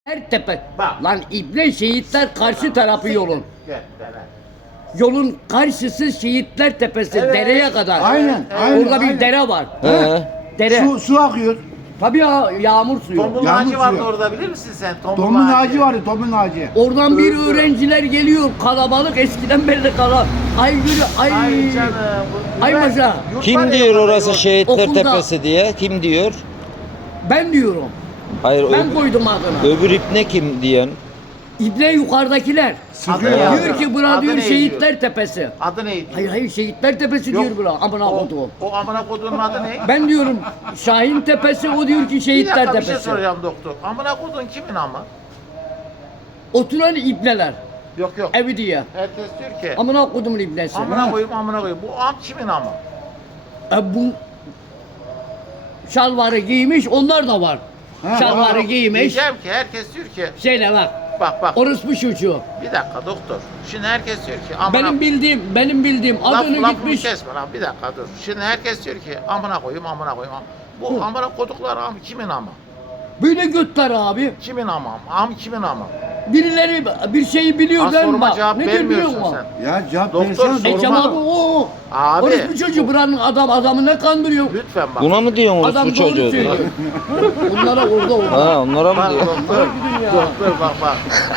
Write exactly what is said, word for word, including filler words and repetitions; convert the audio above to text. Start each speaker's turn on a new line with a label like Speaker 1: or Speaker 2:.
Speaker 1: Her tepe.
Speaker 2: Bak.
Speaker 1: Lan İbne şehitler karşı tarafı yolun.
Speaker 2: Gel, gel.
Speaker 1: Yolun karşısı şehitler tepesi
Speaker 2: Evet.
Speaker 1: dereye kadar.
Speaker 3: Aynen,
Speaker 2: Evet.
Speaker 3: aynen.
Speaker 1: Orada bir
Speaker 3: aynen.
Speaker 1: dere var.
Speaker 4: He.
Speaker 1: Dere.
Speaker 3: Su, su akıyor.
Speaker 1: Tabii ya yağmur suyu.
Speaker 2: Tombul
Speaker 3: Yağmur
Speaker 2: ağacı vardı
Speaker 3: suyu.
Speaker 2: orada, bilir misin sen? Tombul,
Speaker 3: Tombul ağacı vardı, tombul ağacı.
Speaker 1: Oradan bir
Speaker 2: Öldü.
Speaker 1: öğrenciler geliyor. Kalabalık eskiden beri kala. Ay yürü ay.
Speaker 2: Ay canım. bu-
Speaker 1: Ay
Speaker 2: yurt-
Speaker 1: maşa.
Speaker 2: yurt
Speaker 4: Kim
Speaker 2: var ya
Speaker 4: diyor
Speaker 2: orada,
Speaker 4: orası
Speaker 2: yurt.
Speaker 4: Şehitler
Speaker 1: Okulda.
Speaker 4: Tepesi diye? Kim diyor?
Speaker 1: Ben diyorum.
Speaker 4: Hayır
Speaker 1: Ben
Speaker 4: öbür,
Speaker 1: koydum adını.
Speaker 4: öbür ipne kim diyen?
Speaker 1: İbne yukarıdakiler.
Speaker 3: Sıkıyor.
Speaker 2: Adı ne?
Speaker 1: Diyor ki bura
Speaker 2: Adı
Speaker 1: diyor
Speaker 2: ne
Speaker 1: şehitler tepesi.
Speaker 2: Adı neydi?
Speaker 1: Hayır hayır şehitler tepesi
Speaker 2: Yok.
Speaker 1: diyor bura. Amına
Speaker 2: O,
Speaker 1: koduğum.
Speaker 2: o amına koduğunun adı ne?
Speaker 1: Ben diyorum Şahin tepesi, o diyor ki
Speaker 2: Bir
Speaker 1: şehitler
Speaker 2: dakika bir şey
Speaker 1: tepesi.
Speaker 2: soracağım doktor. Amına koduğun kimin ama?
Speaker 1: Oturan ibneler.
Speaker 2: Yok yok.
Speaker 1: Evi diye.
Speaker 2: Herkes diyor ki
Speaker 1: Amına kodumun ibnesi.
Speaker 2: amına koyayım amına koyayım. Bu am kimin ama?
Speaker 1: E bu şalvarı giymiş, onlar da var.
Speaker 3: Ha,
Speaker 1: Şalvarı
Speaker 2: Yok,
Speaker 1: giymiş.
Speaker 2: Diyeceğim ki herkes diyor ki
Speaker 1: Şeyle bak.
Speaker 2: bak bak
Speaker 1: Orospu çocuğu.
Speaker 2: bir dakika doktor. Şimdi herkes diyor ki amına
Speaker 1: Benim bildiğim, benim bildiğim
Speaker 2: Laf,
Speaker 1: adını
Speaker 2: lafımı
Speaker 1: gitmiş.
Speaker 2: kesme lan bir dakika dur. Şimdi herkes diyor ki amına koyayım amına koyayım. Bu amına kodukları am kimin ama?
Speaker 1: Böyle götler abi.
Speaker 2: Kimin ama? Am kimin ama?
Speaker 1: Birileri bir şeyi biliyor
Speaker 2: Ha,
Speaker 1: ben
Speaker 2: soruma
Speaker 1: bak.
Speaker 2: cevap
Speaker 1: Ne diyor biliyor
Speaker 2: vermiyorsun
Speaker 1: musun?
Speaker 2: sen.
Speaker 3: Ya cevap
Speaker 2: Doktor
Speaker 3: versene.
Speaker 2: sorma.
Speaker 1: E cevabı o.
Speaker 2: Abi.
Speaker 1: Orospu çocuğu buranın adam adamı ne kandırıyor?
Speaker 2: Lütfen bak.
Speaker 4: Buna mı diyorsun
Speaker 1: Adam
Speaker 4: orospu
Speaker 1: doğru
Speaker 4: çocuğu?
Speaker 1: söylüyor. Onlara orada orada.
Speaker 4: Ha onlara mı
Speaker 2: Bak
Speaker 4: diyor?
Speaker 2: doktor,
Speaker 1: gidin ya.
Speaker 2: doktor bak bak.